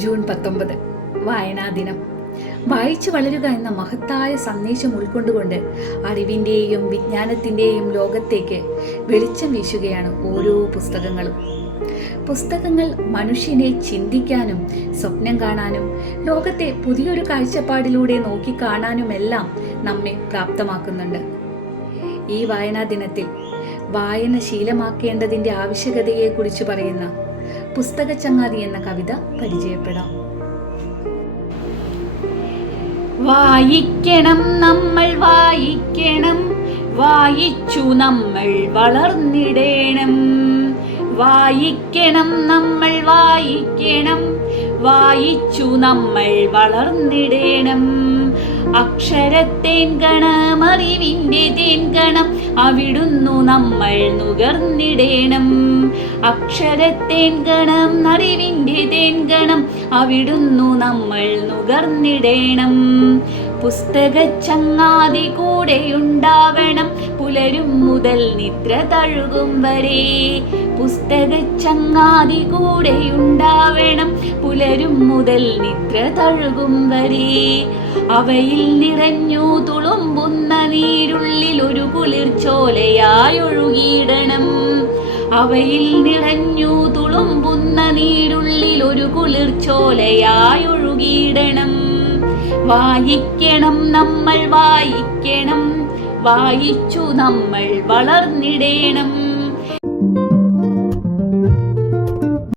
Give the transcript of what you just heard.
June 19 വായനാ ദിനം. വായിച്ചു വളരുക എന്ന മഹത്തായ സന്ദേശം ഉൾക്കൊണ്ടുകൊണ്ട് അറിവിൻ്റെയും വിജ്ഞാനത്തിൻ്റെയും ലോകത്തേക്ക് വെളിച്ചം വീശുകയാണ് ഓരോ പുസ്തകങ്ങളും. പുസ്തകങ്ങൾ മനുഷ്യനെ ചിന്തിക്കാനും സ്വപ്നം കാണാനും ലോകത്തെ പുതിയൊരു കാഴ്ചപ്പാടിലൂടെ നോക്കിക്കാണാനുമെല്ലാം നമ്മെ പ്രാപ്തമാക്കുന്നുണ്ട്. ഈ വായനാ ദിനത്തിൽ വായന ശീലമാക്കേണ്ടതിൻ്റെ ആവശ്യകതയെക്കുറിച്ച് പറയുന്ന പുസ്തക ചങ്ങാതി എന്ന കവിത പരിചയപ്പെടാം. വായിക്കണം നമ്മൾ വായിക്കണം, വായിച്ചു നമ്മൾ വളർന്നിടേണം. വായിക്കണം നമ്മൾ വായിക്കണം, വായിച്ചു നമ്മൾ വളർന്നിടേണം. അക്ഷരത്തേൻ ഗണം അറിവിൻ്റെ തേൻ ഗണം അവിടുന്നു നമ്മൾ നുകർന്നിടേണം. അക്ഷരത്തേൻ ഗണം അറിവിൻ്റെ തേൻ ഗണം അവിടുന്നു നമ്മൾ നുകർന്നിടേണം. പുസ്തക ചങ്ങാതി കൂടെയുണ്ടാവണം പുലരും മുതൽ നിദ്ര തഴുകും വരെ. പുസ്തക ചങ്ങാതി കൂടെയുണ്ടാവണം പുലരും മുതൽ നിദ്ര തഴുകും വരെ. അവയിൽ നിറഞ്ഞു തുളുമ്പുന്ന നീരുള്ളിൽ ഒരു കുളിർച്ചോലയായി ഒഴുകിയിടണം. അവയിൽ നിറഞ്ഞു തുളുമ്പുന്ന നീരുള്ളിൽ ഒരു കുളിർച്ചോലയായി ഒഴുകിയിടണം. വായിക്കണം നമ്മൾ വായിക്കണം, വായിച്ചു നമ്മൾ വളർന്നിടേണം.